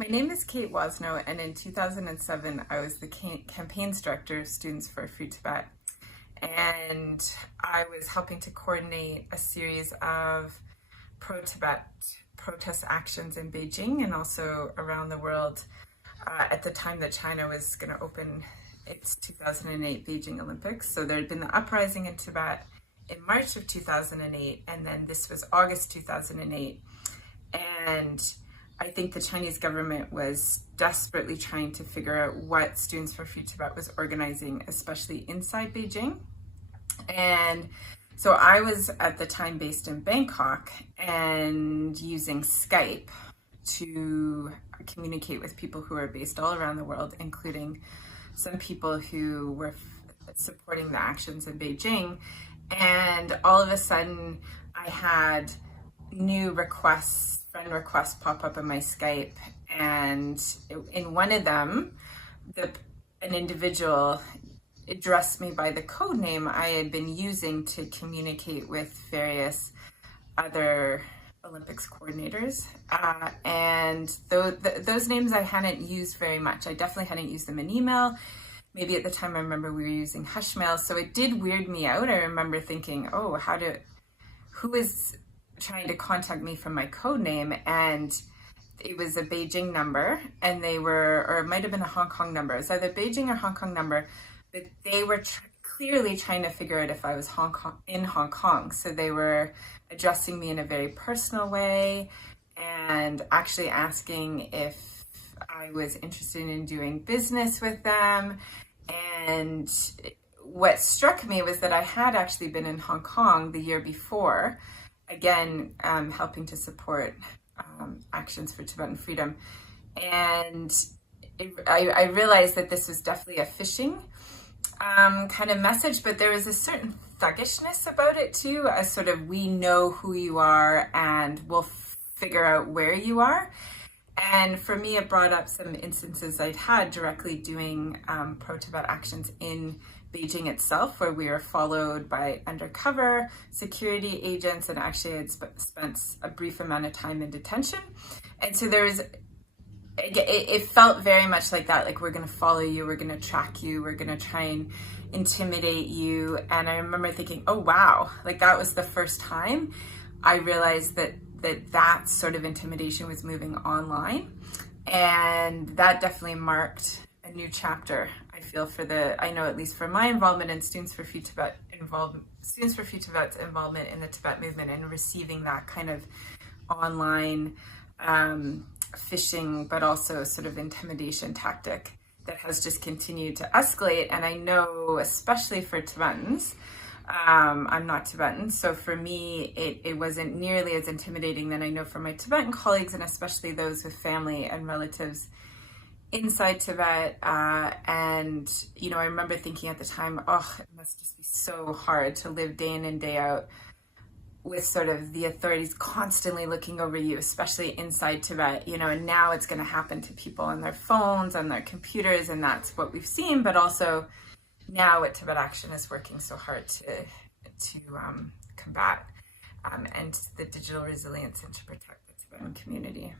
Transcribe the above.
My name is Kate Wasno, and in 2007, I was the campaigns director of Students for Free Tibet. And I was helping to coordinate a series of pro-Tibet protest actions in Beijing and also around the world at the time that China was going to open its 2008 Beijing Olympics. So there had been the uprising in Tibet in March of 2008, and then this was August 2008. And I think the Chinese government was desperately trying to figure out what Students for Free Tibet was organizing, especially inside Beijing. And so I was at the time based in Bangkok and using Skype to communicate with people who are based all around the world, including some people who were supporting the actions in Beijing. And all of a sudden I had new friend requests pop up in my Skype, and in one of them, an individual addressed me by the code name I had been using to communicate with various other Olympics coordinators, and those names I hadn't used very much. I definitely hadn't used them in email. Maybe at the time I remember we were using Hushmail, so it did weird me out. I remember thinking, oh, who is trying to contact me from my code name? And it was a Beijing number, and or it might have been a Hong Kong number. It's either Beijing or Hong Kong number, but they were clearly trying to figure out if I was in Hong Kong. So they were addressing me in a very personal way and actually asking if I was interested in doing business with them. And what struck me was that I had actually been in Hong Kong the year before, again, helping to support actions for Tibetan freedom. And I realized that this was definitely a phishing kind of message, but there was a certain thuggishness about it too, a sort of, we know who you are and we'll figure out where you are. And for me, it brought up some instances I'd had directly doing pro-Tibet actions in Beijing itself, where we were followed by undercover security agents, and actually had spent a brief amount of time in detention. And so it felt very much like that, like, we're going to follow you, we're going to track you, we're going to try and intimidate you. And I remember thinking, oh wow, like that was the first time I realized that sort of intimidation was moving online. And that definitely marked a new chapter, I feel, I know at least for my involvement in Students for Free Tibet's involvement in the Tibet movement, and receiving that kind of online phishing, but also sort of intimidation tactic that has just continued to escalate. And I know, especially for Tibetans, I'm not Tibetan, so for me, it wasn't nearly as intimidating than I know for my Tibetan colleagues, and especially those with family and relatives inside Tibet. And, I remember thinking at the time, oh, it must just be so hard to live day in and day out with sort of the authorities constantly looking over you, especially inside Tibet, and now it's going to happen to people on their phones, on their computers, and that's what we've seen. But also now what Tibet Action is working so hard to combat, and the digital resilience and to protect the Tibetan community.